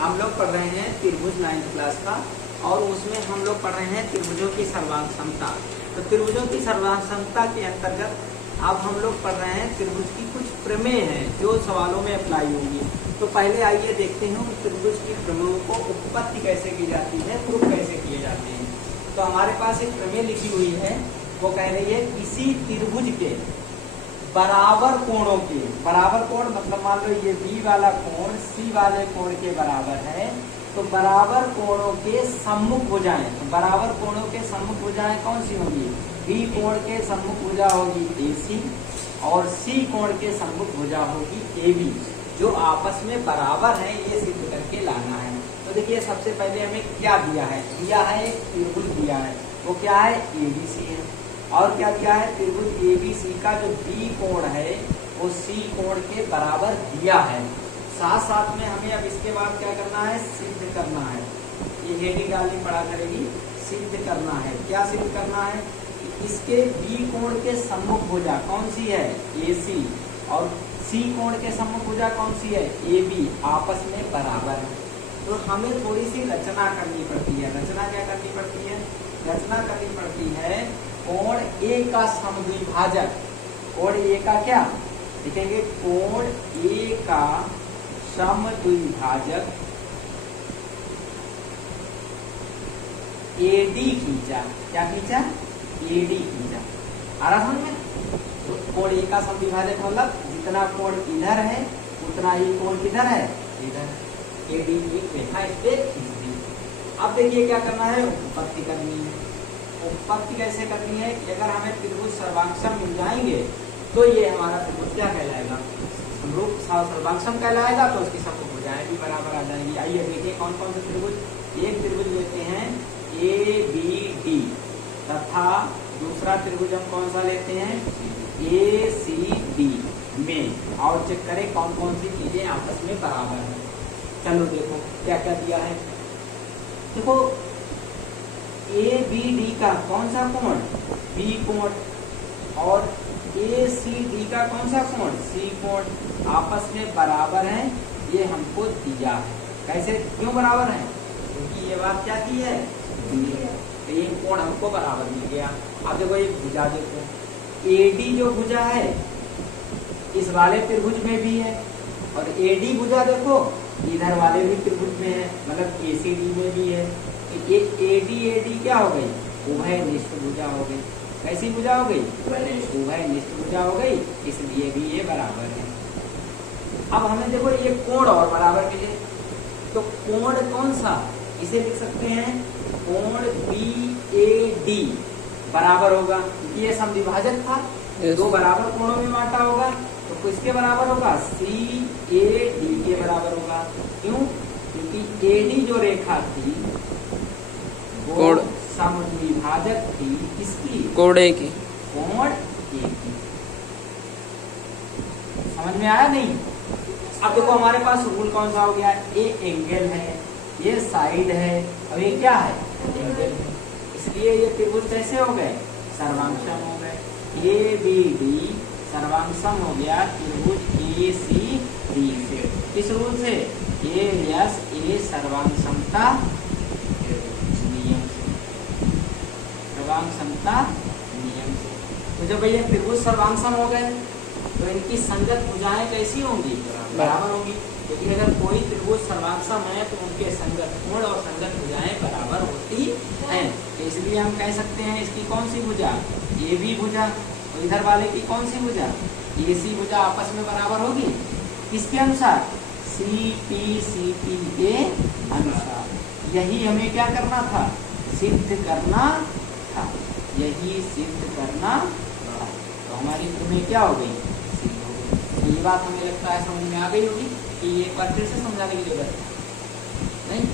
हम लोग पढ़ रहे हैं त्रिभुज 9th क्लास का, और उसमें हम लोग पढ़ रहे हैं त्रिभुजों की सर्वांग क्षमता। तो त्रिभुजों की सर्वांग क्षमता के अंतर्गत अब हम लोग पढ़ रहे हैं त्रिभुज की कुछ प्रमेय हैं जो सवालों में अप्लाई होंगी। तो पहले आइए देखते हैं त्रिभुज की प्रमेयों को उत्पत्ति कैसे की जाती है, प्रूफ कैसे किए जाते हैं। तो हमारे पास एक प्रमेय लिखी हुई है, वो कह रही है किसी त्रिभुज के बराबर कोणों के, बराबर कोण मतलब मान लो ये बी वाला कोण सी वाले कोण के बराबर है, तो बराबर कोणों के सम्मुख भुजाएं, तो बराबर कोणों के सम्मुख भुजाएं कौन सी होंगी? बी कोण के सम्मुख भुजा होगी AC और सी कोण के सम्मुख भुजा होगी AB, जो आपस में बराबर है, ये सिद्ध करके लाना है। तो देखिए सबसे पहले हमें क्या दिया है, एक त्रिभुज दिया है, वो क्या है? ABC है। और क्या दिया है? त्रिभुज ABC का जो B कोण है वो C कोण के बराबर दिया है। साथ साथ में हमें अब इसके बाद क्या करना है? सिद्ध करना है। ये हेडिंग डालनी पड़ा करेगी, सिद्ध करना है। क्या सिद्ध करना है? इसके B कोण के सम्मुख भुजा कौन सी है? AC, और C कोण के सम्मुख भुजा कौन सी है? AB, आपस में बराबर है। तो हमें थोड़ी सी रचना करनी पड़ती है। रचना क्या करनी पड़ती है? रचना करनी पड़ती है कोण A का समद्विभाजक, कोण A का क्या लिखेंगे? कोण A का समद्विभाजक AD खींचा। क्या खींचा? AD खींचा। आ रहा समझ में? तो कोण A का समद्विभाजक मतलब जितना कोण इधर है उतना ही कोण किधर है? इधर। AD की रेखा इस पे खींच दी। अब देखिए क्या करना है? उत्पत्ति करनी है। उत्पत्ति कैसे करनी है कि अगर हमें त्रिभुज सर्वांगसम मिल जाएंगे तो ये हमारा त्रिभुज क्या कहलाएगा? समरूप सर्वांगसम कहलाएगा। तो उसकी सम्मुख भुजाएं भी बराबर आ जाएंगी। आइए देखिए कौन कौन से त्रिभुज। एक त्रिभुज लेते हैं ABD, तथा दूसरा त्रिभुज हम कौन सा लेते हैं? ACD में, और चेक करें कौन कौन सी चीजें आपस में बराबर है। चलो देखो क्या क्या दिया है। देखो ABD का कौन सा कोण? B कोण, और ACD का कौन सा कोण? C कोण, आपस में बराबर है, ये हमको दिया है। कैसे, क्यों बराबर है? क्योंकि ये बात क्या की है? तो ये कोण हमको बराबर मिल गया। अब देखो ये भुजा देखो, AD जो भुजा है इस वाले त्रिभुज में भी है, और AD भुजा देखो इधर वाले भी त्रिभुज में है, मतलब ACD में भी है। तो ये AD क्या हो गई? उभयनिष्ठ भुजा हो गई। कैसी भुजा हो गई? उभयनिष्ठ भुजा हो गई, इसलिए भी ये बराबर है। अब हमें देखो ये कोण और बराबर मिले, तो कोण कौन सा? इसे लिख सकते हैं कोण BAD बराबर होगा, क्योंकि ये समद्विभाजक था, दो बराबर कोणों में बांटा होगा, तो किसके बराबर होगा? CAD के बराबर होगा। क्यों? क्योंकि AD जो रेखा थी वो समद्विभाजक थी किसकी? कोण A की। कोण A की। समझ में आया नहीं? अब देखो हमारे पास रूल कौन सा हो गया? ये एंगल है, ये साइड है, और ये क्या है? एंगल है। इसलिए ये त्रिभुज कैसे हो गए? सर्वांगसम हो गए। ABD सर्वांगसम हो गया त्रिभुज ACD से। किस रूल से? ASA सर्वांगसमता नियम से, सर्वांगसमता नियम से। तो जब भैया त्रिभुज सर्वांगसम हो गए तो इनकी संगत भुजाएं कैसी होंगी? बराबर होंगी। क्योंकि अगर कोई त्रिभुज सर्वांगसम है तो उनके संगत कोण और संगत भुजाएं बराबर होती हैं। तो इसलिए हम कह सकते हैं इसकी कौन सी भुजा? AB भुजा, और इधर वाले की कौन सी भुजा? AC भुजा आपस में बराबर होगी। किसके अनुसार? CP के अनुसार। यही हमें क्या करना था? सिद्ध करना था। यही सिद्ध करना था। तो हमारी प्रमेय क्या हो गई? सिद्ध हो गई। तो ये बात हमें लगता है समझ में आ गई होगी कि एक बार फिर से समझाने की जरूरत है नहीं?